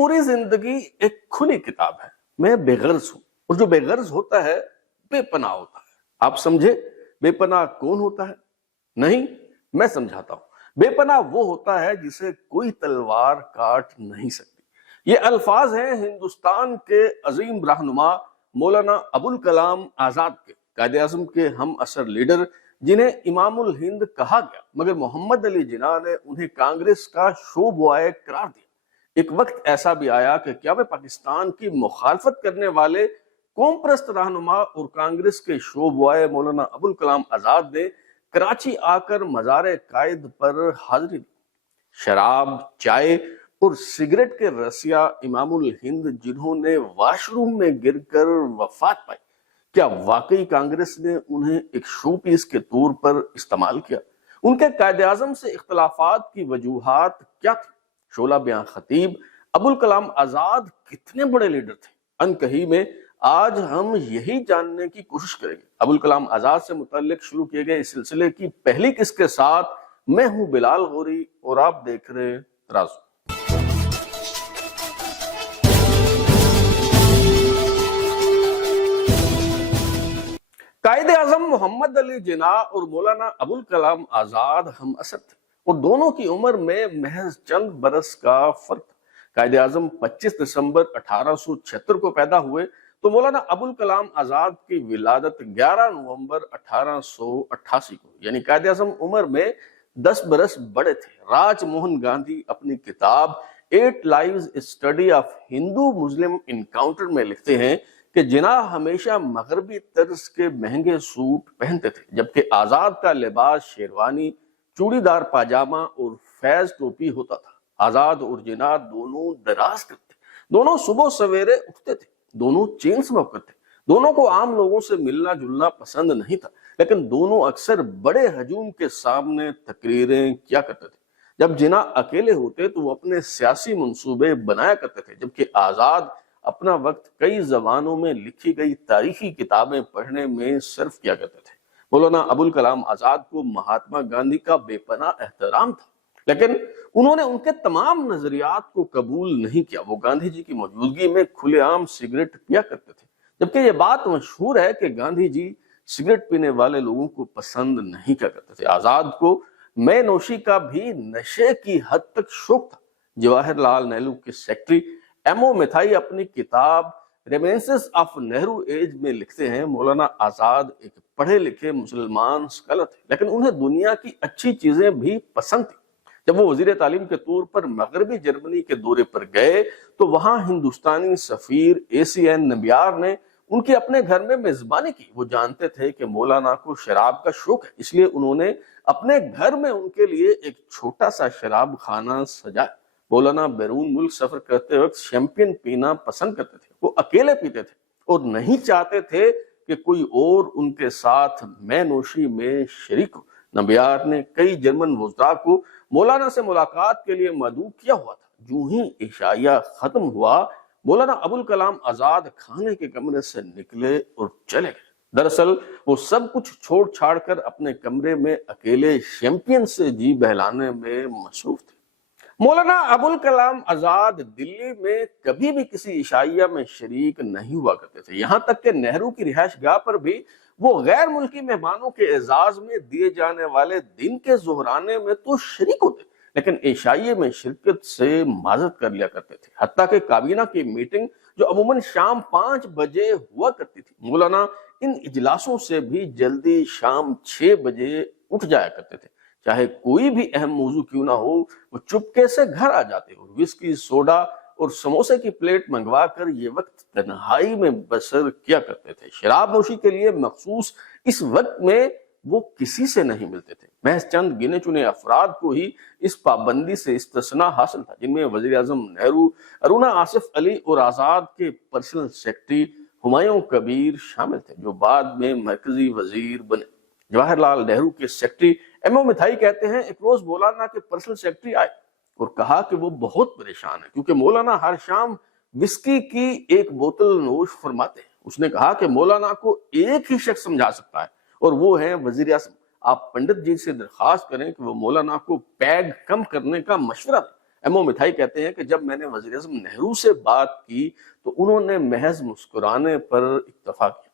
پوری زندگی ایک کھلی کتاب ہے. میں بے غرض ہوں، اور جو بے غرض ہوتا ہے بے پناہ ہوتا ہے. آپ سمجھے بے پناہ کون ہوتا ہے؟ نہیں، میں سمجھاتا ہوں. بے پناہ وہ ہوتا ہے جسے کوئی تلوار کاٹ نہیں سکتی. یہ الفاظ ہیں ہندوستان کے عظیم رہنما مولانا ابوالکلام آزاد کے، قائد اعظم کے ہم عصر لیڈر جنہیں امام الہند کہا گیا، مگر محمد علی جناح نے انہیں کانگریس کا شو بوائے قرار دیا. ایک وقت ایسا بھی آیا کہ کیا میں پاکستان کی مخالفت کرنے والے قوم پرست رہنما اور کانگریس کے شو بوائے مولانا ابوالکلام آزاد نے کراچی آ کر مزار قائد پر حاضری دی. شراب، چائے اور سگریٹ کے رسیا امام الہند جنہوں نے واش روم میں گر کر وفات پائی، کیا واقعی کانگریس نے انہیں ایک شو پیس کے طور پر استعمال کیا؟ ان کے قائد اعظم سے اختلافات کی وجوہات کیا تھی؟ شعلہ بیاں خطیب ابوالکلام آزاد کتنے بڑے لیڈر تھے؟ انکہی میں آج ہم یہی جاننے کی کوشش کریں گے. ابوالکلام آزاد سے متعلق شروع کیے گئے اس سلسلے کی پہلی قسط کے ساتھ میں ہوں بلال غوری اور آپ دیکھ رہے ترازو. قائد اعظم محمد علی جناح اور مولانا ابوالکلام آزاد ہم عصر تھے، اور دونوں کی عمر میں محض چند برس کا فرق تھا. قائد اعظم 25 دسمبر 1876 کو پیدا ہوئے تو مولانا ابوالکلام آزاد کی ولادت 11 نومبر 1888 کو، یعنی قائد اعظم عمر میں 10 برس بڑے تھے. راج موہن گاندھی اپنی کتاب 8 Lives Study of Hindu-Muslim Encounter میں لکھتے ہیں کہ جناح ہمیشہ مغربی طرز کے مہنگے سوٹ پہنتے تھے، جبکہ آزاد کا لباس شیروانی، چوڑی دار پاجامہ اور فیض ٹوپی ہوتا تھا. آزاد اور جناح دونوں دراز کرتے، دونوں صبح سویرے اٹھتے تھے، دونوں چین سموکر تھے، دونوں کو عام لوگوں سے ملنا جلنا پسند نہیں تھا، لیکن دونوں اکثر بڑے ہجوم کے سامنے تقریریں کیا کرتے تھے. جب جناح اکیلے ہوتے تو وہ اپنے سیاسی منصوبے بنایا کرتے تھے، جبکہ آزاد اپنا وقت کئی زبانوں میں لکھی گئی تاریخی کتابیں پڑھنے میں صرف کیا کرتے تھے. مولانا ابوالکلام آزاد کو مہاتما گاندھی کا بے پناہ احترام تھا، لیکن انہوں نے ان کے تمام نظریات کو قبول نہیں کیا. وہ گاندھی جی کی موجودگی میں کھلے عام سگریٹ پیا کرتے تھے، جبکہ یہ بات مشہور ہے کہ گاندھی جی سگریٹ پینے والے لوگوں کو پسند نہیں کیا کرتے تھے. آزاد کو مے نوشی کا بھی نشے کی حد تک شوق تھا. جواہر لال نہرو کے سیکرٹری ایمو متھائی اپنی کتاب ریمنسنس آف نہرو ایج میں لکھتے ہیں مولانا آزاد ایک پڑھے لکھے مسلمان اسکالر تھے، لیکن انہیں دنیا کی اچھی چیزیں بھی پسند تھیں. جب وہ وزیر تعلیم کے طور پر مغربی جرمنی کے دورے پر گئے تو وہاں ہندوستانی سفیر ACN نمبیار نے ان کی اپنے گھر میں میزبانی کی. وہ جانتے تھے کہ مولانا کو شراب کا شوق ہے، اس لیے انہوں نے اپنے گھر میں ان کے لیے ایک چھوٹا سا شراب خانہ سجایا. مولانا بیرون ملک سفر کرتے وقت شیمپین پینا پسند کرتے تھے. وہ اکیلے پیتے تھے اور نہیں چاہتے تھے کہ کوئی اور ان کے ساتھ مے نوشی میں شریک ہو. نمبیار نے کئی جرمن وزراء کو مولانا سے ملاقات کے لیے مدعو کیا ہوا تھا. جو ہی عشائیہ ختم ہوا مولانا ابوالکلام آزاد کھانے کے کمرے سے نکلے اور چلے گئے. دراصل وہ سب کچھ چھوڑ چھاڑ کر اپنے کمرے میں اکیلے شیمپین سے جی بہلانے میں مصروف تھے. مولانا ابوالکلام آزاد دلی میں کبھی بھی کسی عشائیہ میں شریک نہیں ہوا کرتے تھے، یہاں تک کہ نہرو کی رہائش گاہ پر بھی وہ غیر ملکی مہمانوں کے اعزاز میں دیے جانے والے دن کے ظہرانے میں تو شریک ہوتے، لیکن عشائیے میں شرکت سے معذرت کر لیا کرتے تھے. حتیٰ کہ کابینہ کی میٹنگ جو عموماً شام 5 بجے ہوا کرتی تھی، مولانا ان اجلاسوں سے بھی جلدی شام 6 بجے اٹھ جایا کرتے تھے. چاہے کوئی بھی اہم موضوع کیوں نہ ہو، وہ چپکے سے گھر آ جاتے اور وسکی، سوڈا اور سموسے کی پلیٹ منگوا کر یہ وقت تنہائی میں بسر کیا کرتے تھے. شراب نوشی کے لیے مخصوص اس وقت میں وہ کسی سے نہیں ملتے تھے. محض چند گنے چنے افراد کو ہی اس پابندی سے استثناء حاصل تھا، جن میں وزیر اعظم نہرو، ارونا آصف علی اور آزاد کے پرسنل سیکرٹری ہمایوں کبیر شامل تھے، جو بعد میں مرکزی وزیر بنے. جواہر لال نہرو کے سیکرٹری ایمو متھائی کہتے ہیں ایک روز مولانا کے پرسنل سیکرٹری آئے اور کہا کہ وہ بہت پریشان ہے کیونکہ مولانا ہر شام وسکی کی ایک بوتل نوش فرماتے ہیں. اس نے کہا کہ مولانا کو ایک ہی شخص سمجھا سکتا ہے اور وہ ہے وزیر اعظم. آپ پنڈت جی سے درخواست کریں کہ وہ مولانا کو پیگ کم کرنے کا مشورہ دیں. MO مٹھائی کہتے ہیں کہ جب میں نے وزیر اعظم نہرو سے بات کی تو انہوں نے محض مسکرانے پر اکتفا کیا۔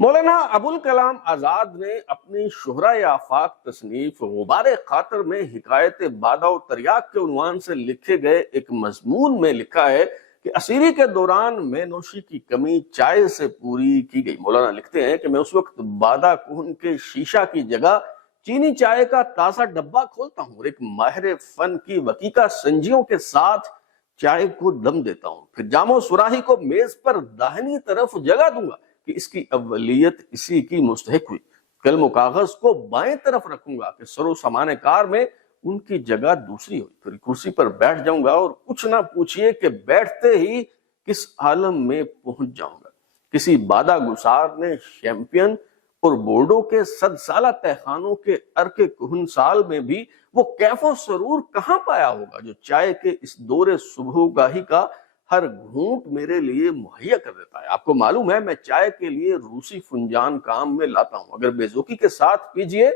مولانا ابوالکلام آزاد نے اپنی شہرۂ آفاق تصنیف غبار خاطر میں حکایت بادہ و تریاق کے عنوان سے لکھے گئے ایک مضمون میں لکھا ہے کہ اسیری کے دوران میں نوشی کی کمی چائے سے پوری کی گئی۔ مولانا لکھتے ہیں کہ میں اس وقت بادہ کہن کے شیشہ کی جگہ چینی چائے کا تازہ ڈبہ کھولتا ہوں اور ایک ماہر فن کی وقیقہ سنجیوں کے ساتھ چائے کو دم دیتا ہوں، پھر جام و سراہی کو میز پر داہنی طرف جگہ دوں گا کہ اس کی اولیت اسی کی مستحق ہوئی، قلم و کاغذ کو بائیں طرف رکھوں گا کہ سر و سامان کار میں ان کی جگہ دوسری ہوئی، پھر کرسی پر بیٹھ جاؤں گا اور کچھ نہ پوچھئے کہ بیٹھتے ہی کس عالم میں پہنچ جاؤں گا۔ کسی بادہ گسار نے شیمپئن اور بورڈو کے 100 سالہ تہخانوں کے ارک کہن سال میں بھی وہ کیف و سرور کہاں پایا ہوگا جو چائے کے اس دور صبح گاہی کا ہر گھونٹ میرے لیے مہیا کر دیتا ہے۔ آپ کو معلوم ہے میں چائے کے لیے روسی فنجان کام میں لاتا ہوں، اگر بے ذوقی کے ساتھ پیجئے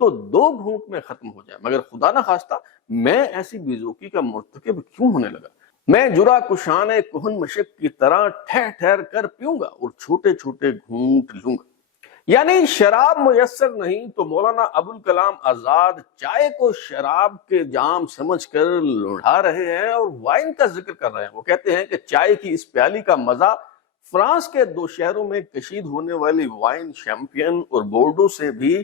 تو 2 گھونٹ میں ختم ہو جائے، مگر خدا نہ خواستہ میں ایسی بے ذوقی کا مرتکب کیوں ہونے لگا؟ میں جرا کشان کہن مشک کی طرح ٹھہر ٹھہر کر پیوں گا اور چھوٹے چھوٹے گھونٹ لوں گا۔ یعنی شراب میسر نہیں تو مولانا ابوالکلام آزاد چائے کو شراب کے جام سمجھ کر لڑھا رہے ہیں اور وائن کا ذکر کر رہے ہیں۔ وہ کہتے ہیں کہ چائے کی اس پیالی کا مزہ فرانس کے 2 شہروں میں کشید ہونے والی وائن شیمپئن اور بورڈو سے بھی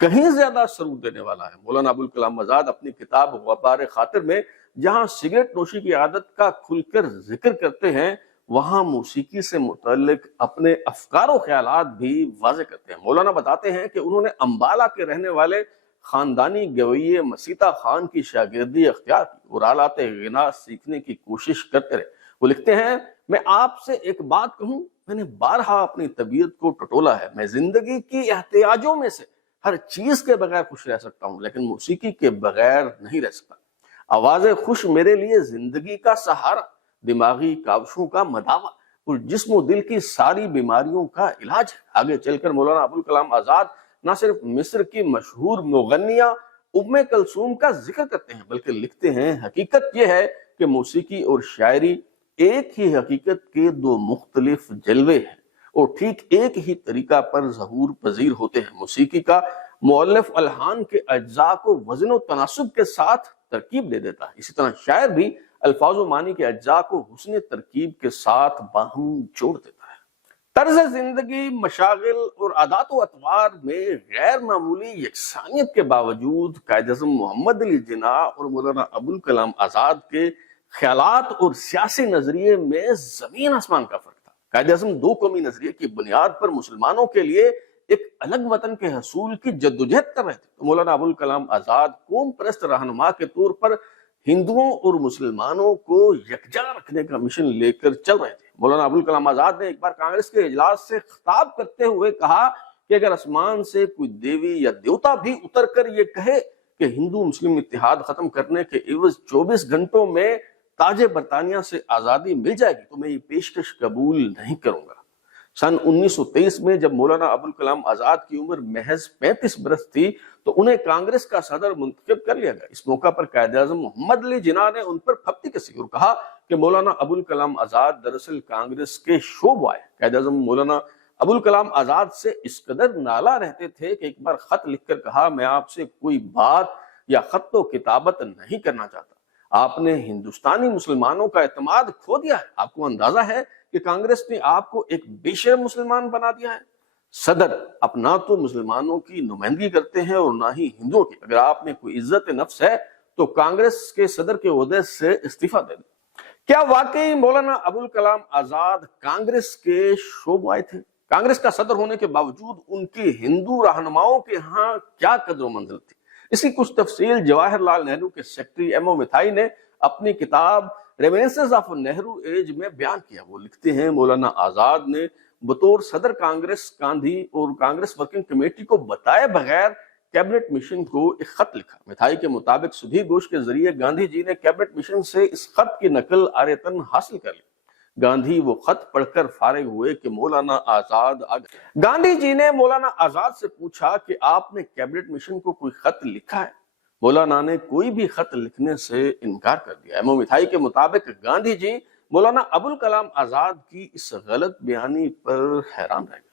کہیں زیادہ سرور دینے والا ہے۔ مولانا ابوالکلام آزاد اپنی کتاب غبار خاطر میں جہاں سگریٹ نوشی کی عادت کا کھل کر ذکر کرتے ہیں، وہاں موسیقی سے متعلق اپنے افکار و خیالات بھی واضح کرتے ہیں۔ مولانا بتاتے ہیں کہ انہوں نے امبالہ کے رہنے والے خاندانی گویے مسیطہ خان کی شاگردی اختیار کی اور آلات غنا سیکھنے کی کوشش کرتے رہے۔ وہ لکھتے ہیں میں آپ سے ایک بات کہوں، میں نے بارہا اپنی طبیعت کو ٹٹولا ہے، میں زندگی کی احتیاجوں میں سے ہر چیز کے بغیر خوش رہ سکتا ہوں لیکن موسیقی کے بغیر نہیں رہ سکتا۔ آواز خوش میرے لیے زندگی کا سہارا، دماغی کاوشوں کا مداوا اور جسم و دل کی ساری بیماریوں کا علاج ہے۔ آگے چل کر مولانا ابوالکلام آزاد نہ صرف مصر کی مشہور مغنیہ ام کلثوم کا ذکر کرتے ہیں بلکہ لکھتے ہیں حقیقت یہ ہے کہ موسیقی اور شاعری ایک ہی حقیقت کے 2 مختلف جلوے ہیں اور ٹھیک ایک ہی طریقہ پر ظہور پذیر ہوتے ہیں۔ موسیقی کا مؤلف الحان کے اجزاء کو وزن و تناسب کے ساتھ ترکیب دے دیتا ہے، اسی طرح شاعر بھی الفاظ و معنی کے اجزاء کو حسن ترکیب کے ساتھ باہم جوڑ دیتا ہے۔ طرز زندگی، مشاغل اور عادات و اطوار میں غیر معمولی یکسانیت کے باوجود قائد اعظم محمد علی جناح اور مولانا ابوالکلام آزاد کے خیالات اور سیاسی نظریے میں زمین آسمان کا فرق تھا۔ قائد اعظم 2 قومی نظریے کی بنیاد پر مسلمانوں کے لیے ایک الگ وطن کے حصول کی جدوجہد کر رہے تھے، تو مولانا ابوالکلام آزاد قوم پرست رہنما کے طور پر ہندوؤں اور مسلمانوں کو یکجا رکھنے کا مشن لے کر چل رہے تھے۔ مولانا ابوالکلام آزاد نے ایک بار کانگریس کے اجلاس سے خطاب کرتے ہوئے کہا کہ اگر آسمان سے کوئی دیوی یا دیوتا بھی اتر کر یہ کہے کہ ہندو مسلم اتحاد ختم کرنے کے عوض 24 گھنٹوں میں تاج برطانیہ سے آزادی مل جائے گی تو میں یہ پیشکش قبول نہیں کروں گا۔ سن 1923 میں جب مولانا ابوالکلام آزاد کی عمر محض 35 برس تھی تو انہیں کانگریس کا صدر منتخب کر لیا گیا۔ اس موقع پر قائد اعظم محمد علی جناح نے ان پر پھپتی کسی اور کہا کہ مولانا ابوالکلام آزاد دراصل کانگریس کے شو بوائے۔ قائد اعظم مولانا ابوالکلام آزاد سے اس قدر نالا رہتے تھے کہ ایک بار خط لکھ کر کہا میں آپ سے کوئی بات یا خط و کتابت نہیں کرنا چاہتا، آپ نے ہندوستانی مسلمانوں کا اعتماد کھو دیا ہے، آپ کو اندازہ ہے کہ کانگریس نے آپ کو ایک بے شرم مسلمان بنا دیا ہے۔ صدر آپ نہ تو مسلمانوں کی نمائندگی کرتے ہیں اور نہ ہی ہندوؤں کی، اگر آپ میں کوئی عزت نفس ہے تو کانگریس کے صدر کے عہدے سے استعفیٰ دے دیں۔ کیا واقعی مولانا ابوالکلام آزاد کانگریس کے شو بوائے تھے؟ کانگریس کا صدر ہونے کے باوجود ان کی ہندو رہنماؤں کے ہاں کیا قدر و منزل تھی؟ اس کی کچھ تفصیل جواہر لال نہرو کے سیکرٹری MO مٹھائی نے اپنی کتاب ریمینسز آف نہرو ایج میں بیان کیا۔ وہ لکھتے ہیں مولانا آزاد نے بطور صدر کانگریس گاندھی اور کانگریس ورکنگ کمیٹی کو بتائے بغیر کیبنٹ مشن کو ایک خط لکھا۔ مٹھائی کے مطابق سدھی گھوش کے ذریعے گاندھی جی نے کیبنٹ مشن سے اس خط کی نقل آریتن حاصل کر لی۔ گاندھی وہ خط پڑھ کر فارغ ہوئے کہ مولانا آزاد آ گئے۔ گاندھی جی نے مولانا آزاد سے پوچھا کہ آپ نے کیبنٹ مشن کو کوئی خط لکھا ہے؟ مولانا نے کوئی بھی خط لکھنے سے انکار کر دیا۔ ایم او مٹھائی کے مطابق گاندھی جی مولانا ابوالکلام آزاد کی اس غلط بیانی پر حیران رہ گئے۔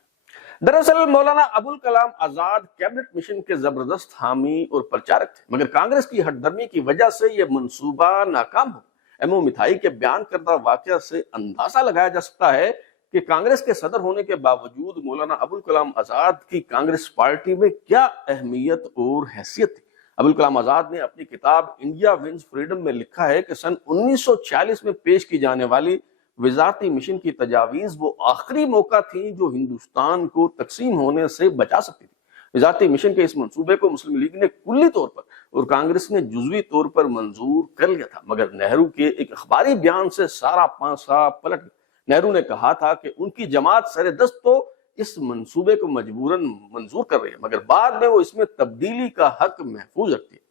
دراصل مولانا ابوالکلام آزاد کیبنٹ مشن کے زبردست حامی اور پرچارک تھے، مگر کانگریس کی ہٹ درمی کی وجہ سے یہ منصوبہ ناکام ہو۔ ایم او مٹھائی کے بیان کردہ واقعہ سے اندازہ لگایا جا سکتا ہے کہ کانگریس کے صدر ہونے کے باوجود مولانا ابوالکلام آزاد کی کانگریس پارٹی میں کیا اہمیت اور حیثیت تھی۔ ابوالکلام آزاد نے اپنی کتاب انڈیا ونز فریڈم میں لکھا ہے کہ سن 1946 میں پیش کی جانے والی وزارتی مشن کی تجاویز وہ آخری موقع تھی جو ہندوستان کو تقسیم ہونے سے بچا سکتی تھی۔ وزارتی مشن کے اس منصوبے کو مسلم لیگ نے کلی طور پر اور کانگریس نے جزوی طور پر منظور کر لیا تھا، مگر نہرو کے ایک اخباری بیان سے سارا پانسا پلٹ گیا۔ نہرو نے کہا تھا کہ ان کی جماعت سر دست تو اس منصوبے کو مجبوراً منظور کر رہی ہے، مگر بعد میں وہ اس میں تبدیلی کا حق محفوظ رکھتی ہے۔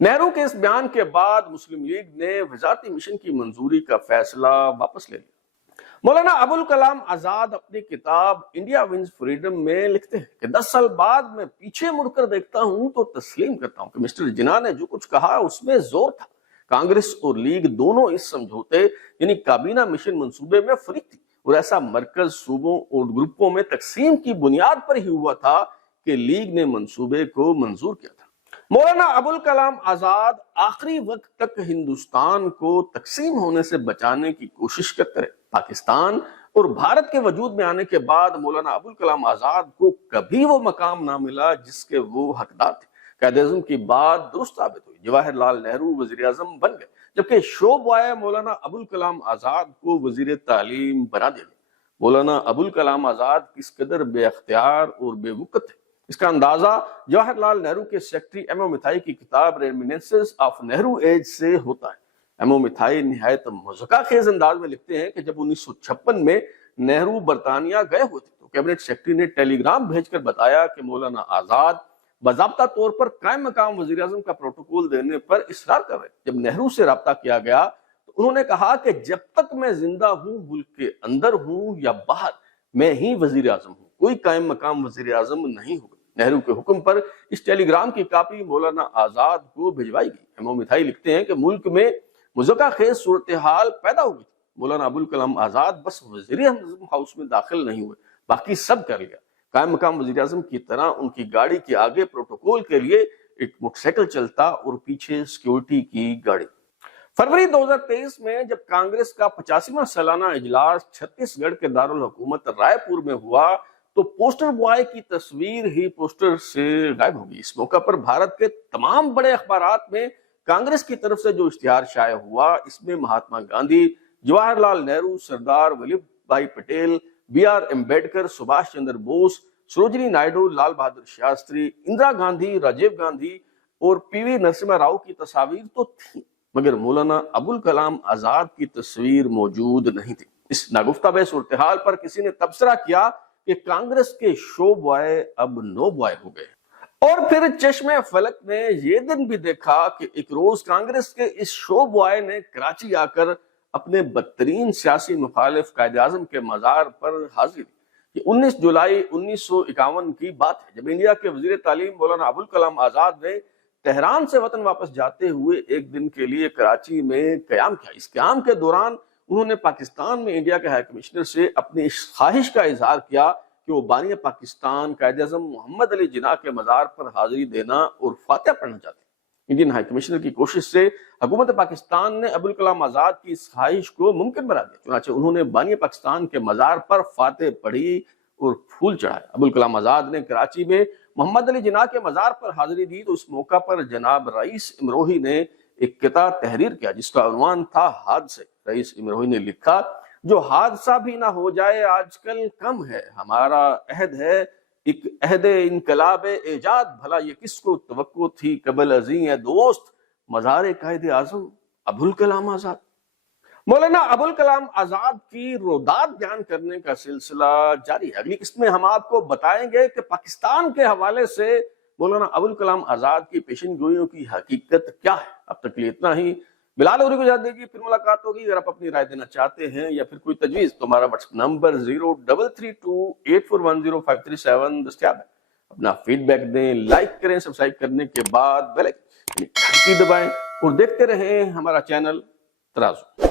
نہرو کے اس بیان کے بعد مسلم لیگ نے وزارتی مشن کی منظوری کا فیصلہ واپس لے لیا۔ مولانا ابوالکلام آزاد اپنی کتاب انڈیا ونز فریڈم میں لکھتے ہیں کہ 10 سال بعد میں پیچھے مڑ کر دیکھتا ہوں تو تسلیم کرتا ہوں کہ مسٹر جناح نے جو کچھ کہا اس میں زور تھا۔ کانگریس اور لیگ دونوں اس سمجھوتے یعنی کابینہ مشن منصوبے میں فریق تھی، اور ایسا مرکز صوبوں اور گروپوں میں تقسیم کی بنیاد پر ہی ہوا تھا کہ لیگ نے منصوبے کو منظور کیا تھا۔ مولانا ابوالکلام آزاد آخری وقت تک ہندوستان کو تقسیم ہونے سے بچانے کی کوشش کرتے رہے۔ پاکستان اور بھارت کے وجود میں آنے کے بعد مولانا ابوالکلام آزاد کو کبھی وہ مقام نہ ملا جس کے وہ حقدار تھے۔ قائد اعظم کی بات درست ثابت ہوئی، جواہر لال نہرو وزیر اعظم بن گئے، جبکہ شو بوائے مولانا ابوالکلام آزاد کو وزیر تعلیم بنا دیا گیا۔ مولانا ابوالکلام آزاد کس قدر بے اختیار اور بے وقت تھے، اس کا اندازہ جواہر لال نہرو کے سیکرٹری ایم او مٹھائی کی کتاب ریمیننسز آف نہرو ایج سے ہوتا ہے۔ ایم او مٹھائی نہایت مضحکہ خیز انداز میں لکھتے ہیں کہ جب 1956 میں نہرو برطانیہ گئے ہوئے تھے تو کیبنٹ سیکرٹری نے ٹیلی گرام بھیج کر بتایا کہ مولانا آزاد باضابطہ طور پر قائم مقام وزیر اعظم کا پروٹوکول دینے پر اصرار کر رہے۔ جب نہرو سے رابطہ کیا گیا تو انہوں نے کہا کہ جب تک میں زندہ ہوں، ملک کے اندر ہوں یا باہر، میں ہی وزیر اعظم ہوں، کوئی قائم مقام وزیر اعظم نہیں ہوگا۔ نہرو کے حکم پر اس ٹیلی گرام کی کاپی مولانا آزاد کو بھجوائی گئی۔ ایم او مٹھائی لکھتے ہیں کہ ملک میں مضحکہ خیز صورتحال پیدا ہو گئی۔ مولانا ابوالکلام آزاد بس وزیر اعظم ہاؤس میں داخل نہیں ہوئے، باقی سب کر لیا۔ قائم مقام وزیر اعظم کی طرح ان کی گاڑی کے آگے پروٹوکول کے لیے ایک موٹر سائیکل چلتا اور پیچھے سیکیورٹی کی گاڑی۔ فروری 2023 میں جب کانگریس کا 85واں سالانہ اجلاس چھتیس گڑھ کے دارالحکومت رائے پور میں ہوا تو پوسٹر بوائے کی تصویر ہی پوسٹر سے غائب ہو گئی۔ اس موقع پر بھارت کے تمام بڑے اخبارات میں کانگریس کی طرف سے جو اشتہار شائع ہوا، اس میں مہاتما گاندھی، جواہر لال نہرو، سردار ولبھ بھائی پٹیل، بی آر امبیڈکر، سبھاش چندر بوس، سروجنی نائیڈو، لال بہادر شاستری، اندرا گاندھی، راجیو گاندھی اور پی وی نرسمہا راؤ کی تصاویر تو تھیں، مگر مولانا ابوالکلام آزاد کی تصویر موجود نہیں تھی۔ اس ناگفتہ بے صورتحال پر کسی نے تبصرہ کیا کہ کانگریس کے شو بوائے اب نو بوائے ہو گئے۔ اور پھر چشم فلک نے یہ دن بھی دیکھا کہ ایک روز کانگریس کے اس شو بوائے نے کراچی آ کر اپنے بدترین سیاسی مخالف قائد اعظم کے مزار پر حاضری دی۔ یہ 19 جولائی 1951 کی بات ہے، جب انڈیا کے وزیر تعلیم مولانا ابوالکلام آزاد نے تہران سے وطن واپس جاتے ہوئے ایک دن کے لیے کراچی میں قیام کیا۔ اس قیام کے دوران انہوں نے پاکستان میں انڈیا کے ہائی کمشنر سے اپنی اس خواہش کا اظہار کیا کہ وہ بانی پاکستان قائد اعظم محمد علی جناح کے مزار پر حاضری دینا اور فاتحہ پڑھنا چاہتے ہیں۔ انڈین ہائی کمشنر کی کوشش سے حکومت پاکستان نے ابوالکلام آزاد کی اس خواہش کو ممکن بنا دیا، چنانچہ انہوں نے بانی پاکستان کے مزار پر فاتح پڑھی اور پھول چڑھائے۔ ابوالکلام آزاد نے کراچی میں محمد علی جناح کے مزار پر حاضری دی تو اس موقع پر جناب رئیس امروہی نے ایک قطعہ تحریر کیا جس کا عنوان تھا حادثے۔ رئیس امروہی نے لکھا، جو حادثہ بھی نہ ہو جائے آج کل کم ہے، ہمارا عہد ہے ایک عہد انقلاب ایجاد، بھلا یہ کس کو توقع تھی قبل ازیں اے دوست، مزار قائد اعظم ابوالکلام آزاد۔ مولانا ابوالکلام آزاد کی روداد بیان کرنے کا سلسلہ جاری ہے۔ اگلی قسط میں ہم آپ کو بتائیں گے کہ پاکستان کے حوالے سے مولانا ابوالکلام آزاد کی پیشن گوئیوں کی حقیقت کیا ہے۔ اب تک کے لیے اتنا ہی۔ بلال اوری کو اجازت دیجیے، پھر ملاقات ہوگی۔ اگر آپ اپنی رائے دینا چاہتے ہیں یا پھر کوئی تجویز تو ہمارا واٹس ایپ نمبر 033284105337 دستیاب ہے۔ اپنا فیڈ بیک دیں، لائک کریں، سبسکرائب کرنے کے بعد بیل آئکن گھنٹی دبائیں اور دیکھتے رہیں ہمارا چینل ترازو۔